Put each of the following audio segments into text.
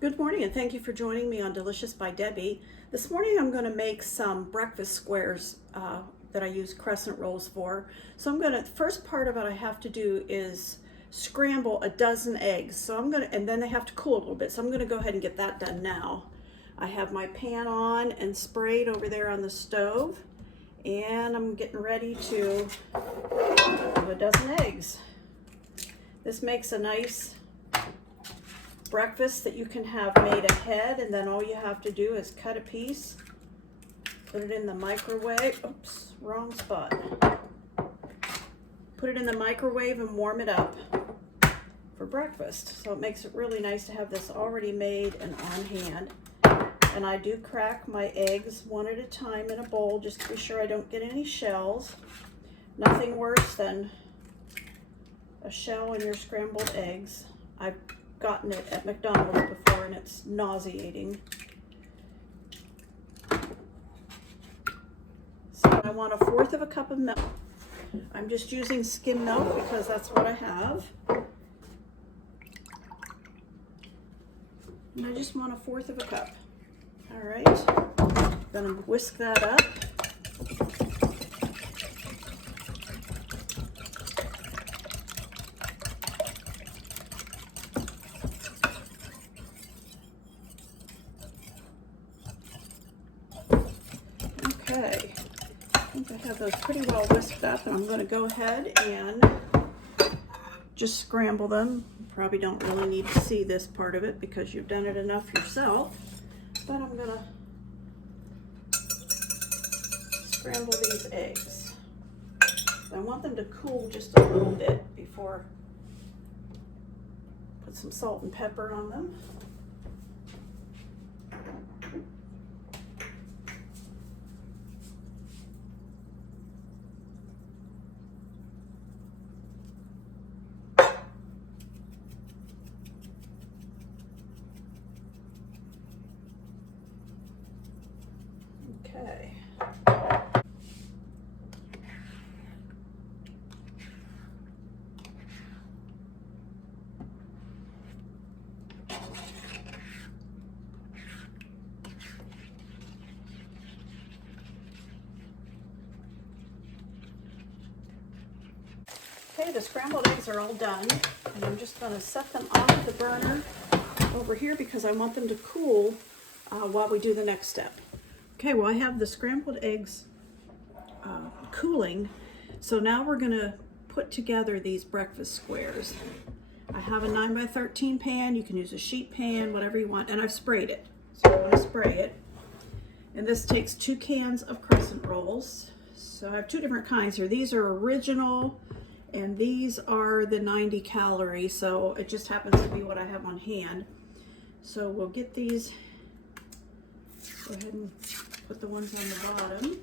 Good morning and thank you for joining me on Delicious by Debbie. This morning I'm going to make some breakfast squares that I use crescent rolls for. So the first part of it I have to do is scramble a dozen eggs. And then they have to cool a little bit. So I'm going to go ahead and get that done now. I have my pan on and sprayed over there on the stove, and I'm getting ready to have a dozen eggs. This makes a nice breakfast that you can have made ahead, and then all you have to do is cut a piece, put it in the microwave. Oops, wrong spot. Put it in the microwave and warm it up for breakfast. So it makes it really nice to have this already made and on hand. And I do crack my eggs one at a time in a bowl just to be sure I don't get any shells. Nothing worse than a shell in your scrambled eggs. I've gotten it at McDonald's before and it's nauseating. So I want 1/4 cup of milk. I'm just using skim milk because that's what I have. And I just want 1/4 cup. All right, gonna whisk that up. Okay, I think I have those pretty well whisked up, and I'm going to go ahead and just scramble them. You probably don't really need to see this part of it because you've done it enough yourself, but I'm going to scramble these eggs. I want them to cool just a little bit before I put some salt and pepper on them. Okay. Okay, the scrambled eggs are all done, and I'm just going to set them off the burner over here because I want them to cool while we do the next step. Okay, well I have the scrambled eggs cooling, so now we're going to put together these breakfast squares. I have a 9x13 pan. You can use a sheet pan, whatever you want, and I've sprayed it. So I'm going to spray it. And this takes 2 cans of crescent rolls. So I have 2 different kinds here. These are original, and these are the 90 calorie, so it just happens to be what I have on hand. So we'll get these, go ahead and put the ones on the bottom.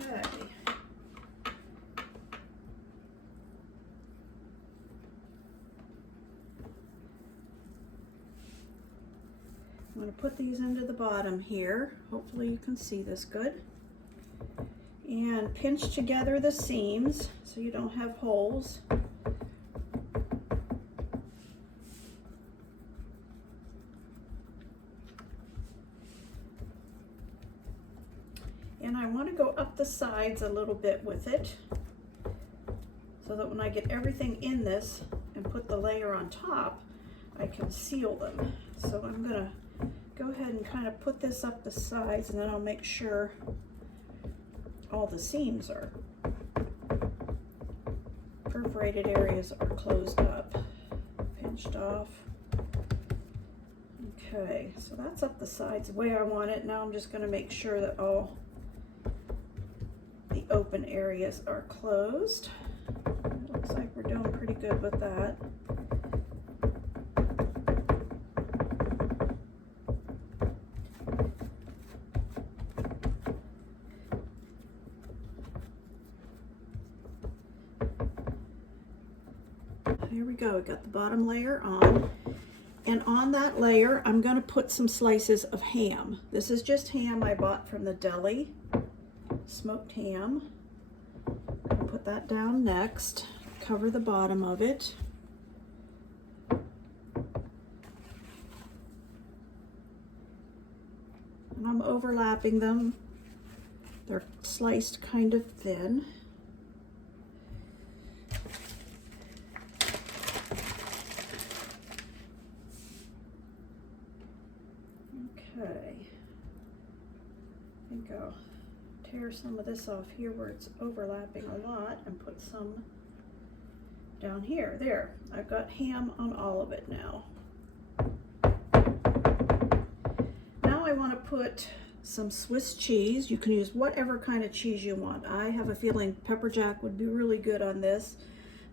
Okay. I'm going to put these into the bottom here. Hopefully you can see this good. And pinch together the seams so you don't have holes. And I want to go up the sides a little bit with it so that when I get everything in this and put the layer on top, I can seal them. So I'm going to go ahead and kind of put this up the sides, and then I'll make sure all the seams are perforated areas are closed up, pinched off. Okay, so that's up the sides the way I want it. Now I'm just going to make sure that all the open areas are closed. It looks like we're doing pretty good with that. Here we go, we got the bottom layer on. And on that layer, I'm going to put some slices of ham. This is just ham I bought from the deli. smoked ham. I'll put that down next, cover the bottom of it. And I'm overlapping them. They're sliced kind of thin. Okay. I think I'll tear some of this off here where it's overlapping a lot and put some down here. There, I've got ham on all of it now. Now I want to put some Swiss cheese. You can use whatever kind of cheese you want. I have a feeling pepper jack would be really good on this,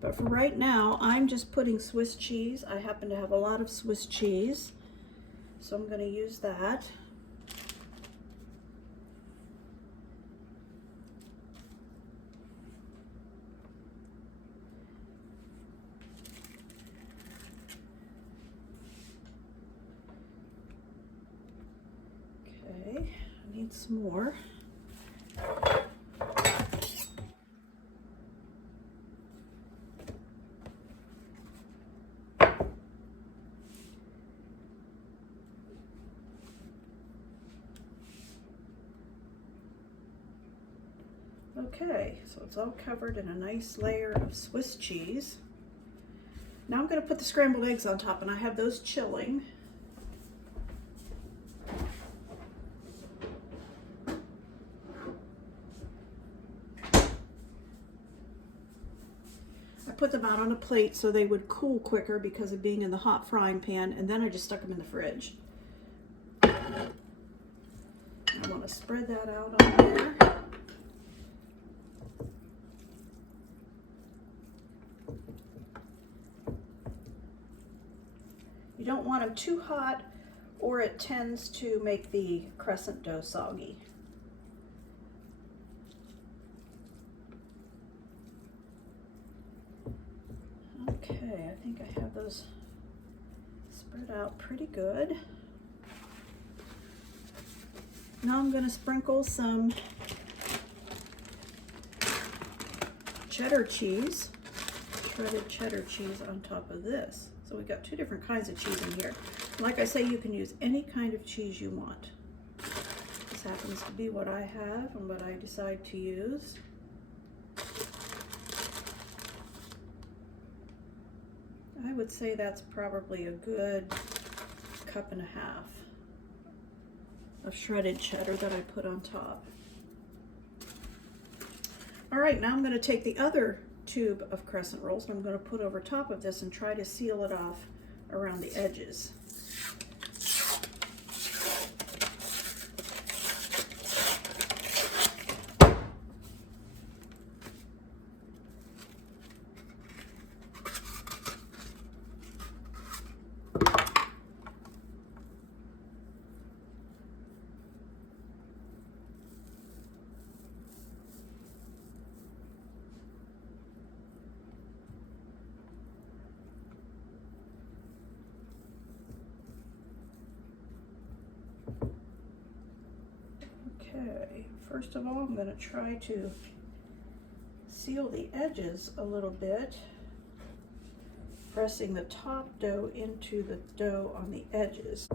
but for right now I'm just putting Swiss cheese. I happen to have a lot of Swiss cheese, so I'm going to use that. Okay, I need some more. Okay, so it's all covered in a nice layer of Swiss cheese. Now I'm going to put the scrambled eggs on top, and I have those chilling. I put them out on a plate so they would cool quicker because of being in the hot frying pan, and then I just stuck them in the fridge. I want to spread that out on there. You don't want them too hot, or it tends to make the crescent dough soggy. Okay, I think I have those spread out pretty good. Now I'm going to sprinkle some cheddar cheese, shredded cheddar cheese on top of this. So we've got two different kinds of cheese in here. Like I say, you can use any kind of cheese you want. This happens to be what I have and what I decide to use. I would say that's probably a good cup and a half of shredded cheddar that I put on top. All right, now I'm going to take the other tube of crescent rolls and I'm going to put over top of this and try to seal it off around the edges. Okay, first of all, I'm going to try to seal the edges a little bit, pressing the top dough into the dough on the edges.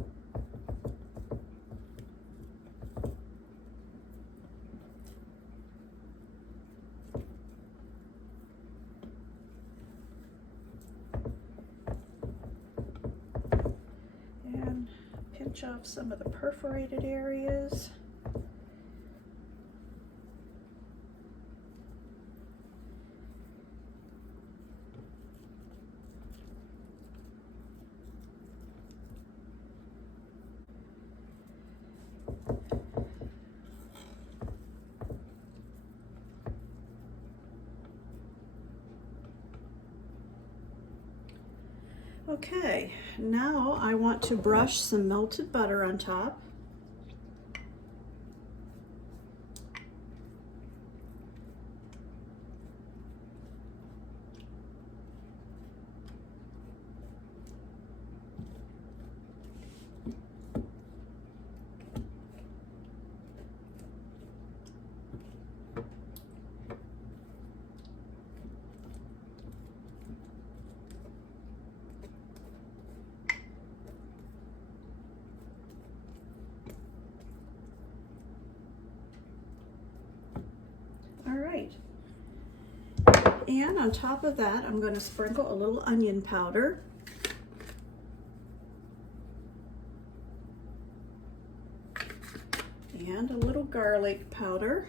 And pinch off some of the perforated areas. Okay, now I want to brush some melted butter on top. right. And on top of that, I'm going to sprinkle a little onion powder. And a little garlic powder.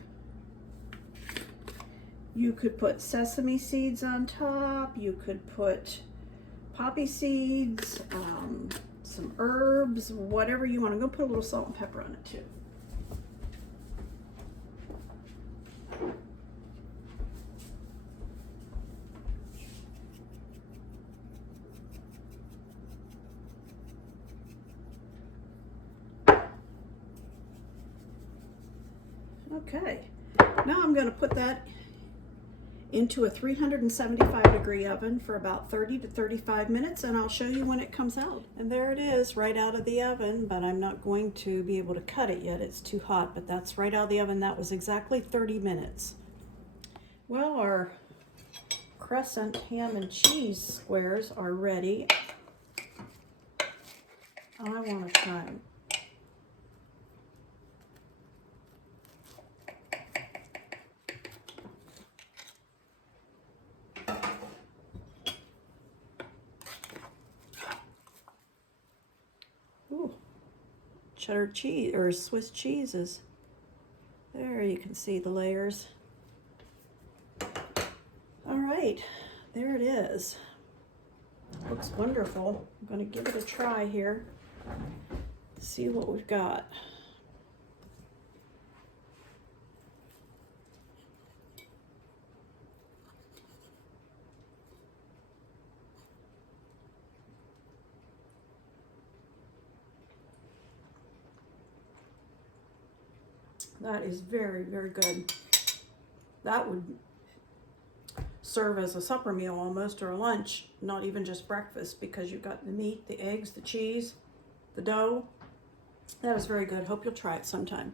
You could put sesame seeds on top. You could put poppy seeds, some herbs, whatever you want. I'm going to put a little salt and pepper on it too. Okay, now I'm going to put that into a 375-degree oven for about 30 to 35 minutes, and I'll show you when it comes out. And there it is, right out of the oven, but I'm not going to be able to cut it yet. It's too hot, but that's right out of the oven. That was exactly 30 minutes. Well, our crescent ham and cheese squares are ready. I want to try them. Ooh, cheddar cheese or Swiss cheeses. There you can see the layers. All right, there it is. Looks wonderful. I'm going to give it a try here. See what we've got. That is very, very good. That would serve as a supper meal almost, or a lunch, not even just breakfast, because you've got the meat, the eggs, the cheese, the dough. That is very good. Hope you'll try it sometime.